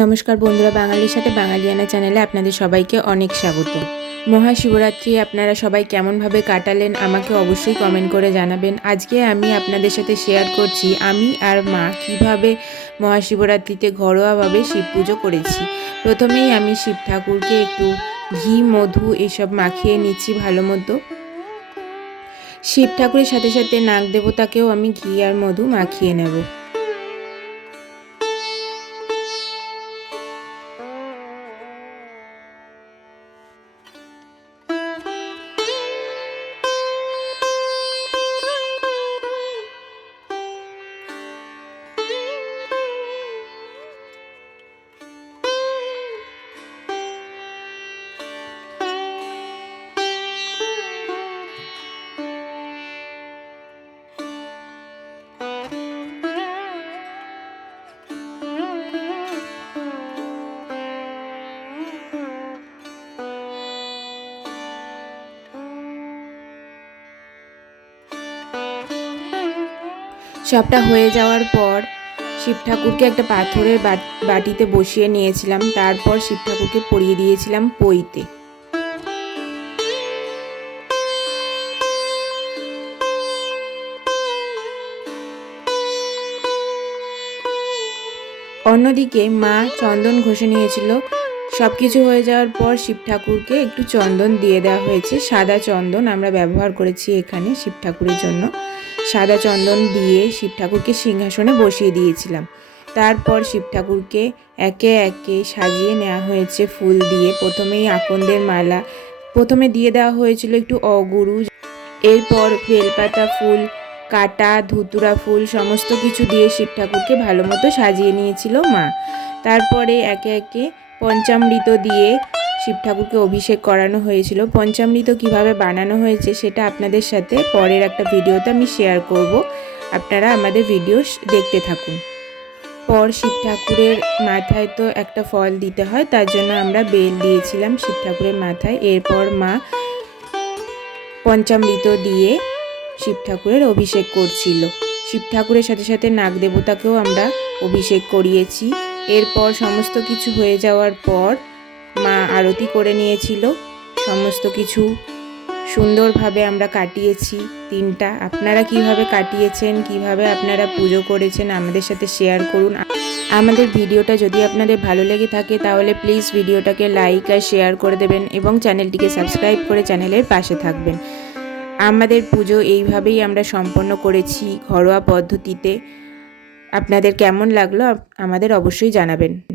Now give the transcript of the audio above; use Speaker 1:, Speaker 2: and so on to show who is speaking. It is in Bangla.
Speaker 1: নমস্কার বন্ধুরা, বাঙালির সাথে বাঙালিয়ানা চ্যানেলে আপনাদের সবাইকে অনেক স্বাগত। মহাশিবরাত্রি, আপনারা সবাই কেমনভাবে কাটালেন আমাকে অবশ্যই কমেন্ট করে জানাবেন। আজকে আমি আপনাদের সাথে শেয়ার করছি, আমি আর মা কীভাবে মহাশিবরাত্রিতে ঘরোয়াভাবে শিব পুজো করেছি। প্রথমেই আমি শিব ঠাকুরকে একটু ঘি, মধু এসব মাখিয়ে নিচ্ছি ভালো মতো। শিব ঠাকুরের সাথে সাথে নাগ দেবতাকেও আমি ঘি আর মধু মাখিয়ে নেব। সবটা হয়ে যাওয়ার পর শিব ঠাকুরকে একটা পাথরের বাটিতে বসিয়ে নিয়েছিলাম। তারপর শিব ঠাকুরকে পরিয়ে দিয়েছিলাম পইতে। অন্যদিকে মা চন্দন ঘষে নিয়েছিল সব কিছু হয়ে যাওয়ার পর শিব ঠাকুরকে একটু চন্দন দিয়ে দেওয়া হয়েছে। সাদা চন্দন আমরা ব্যবহার করেছি এখানে শিব ঠাকুরের জন্য। সাদা চন্দন দিয়ে শিব ঠাকুরকে সিংহাসনে বসিয়ে দিয়েছিলাম। তারপর শিব ঠাকুরকে একে একে সাজিয়ে নেওয়া হয়েছে ফুল দিয়ে। প্রথমেই আকন্দের মালা, প্রথমে দিয়ে দেওয়া হয়েছিল একটু অগুরু, এরপর বেলপাতা ফুল, কাটা, ধুতুরা ফুল, সমস্ত কিছু দিয়ে শিব ঠাকুরকে ভালো মতো সাজিয়ে নিয়েছিল মা। তারপরে একে একে পঞ্চামৃত দিয়ে শিব ঠাকুরকে অভিষেক করানো হয়েছিল। পঞ্চামৃত কীভাবে বানানো হয়েছে সেটা আপনাদের সাথে পরের একটা ভিডিওতে আমি শেয়ার করব। আপনারা আমাদের ভিডিও দেখতে থাকুন। পর শিব ঠাকুরের মাথায় তো একটা ফল দিতে হয়, তার জন্য আমরা বেল দিয়েছিলাম শিব ঠাকুরের মাথায়। এরপর মা পঞ্চামৃত দিয়ে শিব ঠাকুরের অভিষেক করছিল। শিব ঠাকুরের সাথে সাথে নাগ দেবতাকেও আমরা অভিষেক করিয়েছি। এরপর সমস্ত কিছু হয়ে যাওয়ার পর মা আরতি করে নিয়েছিল। সমস্ত কিছু সুন্দরভাবে আমরা কাটিয়েছি দিনটা আপনারা কীভাবে কাটিয়েছেন, কীভাবে আপনারা পুজো করেছেন, আমাদের সাথে শেয়ার করুন। আমাদের ভিডিওটা যদি আপনাদের ভালো লেগে থাকে, তাহলে প্লিজ ভিডিওটাকে লাইক আর শেয়ার করে দেবেন এবং চ্যানেলটিকে সাবস্ক্রাইব করে চ্যানেলের পাশে থাকবেন। আমাদের পুজো এইভাবেই আমরা সম্পন্ন করেছি ঘরোয়া পদ্ধতিতে। আপনাদের কেমন লাগল আমাদের অবশ্যই জানাবেন।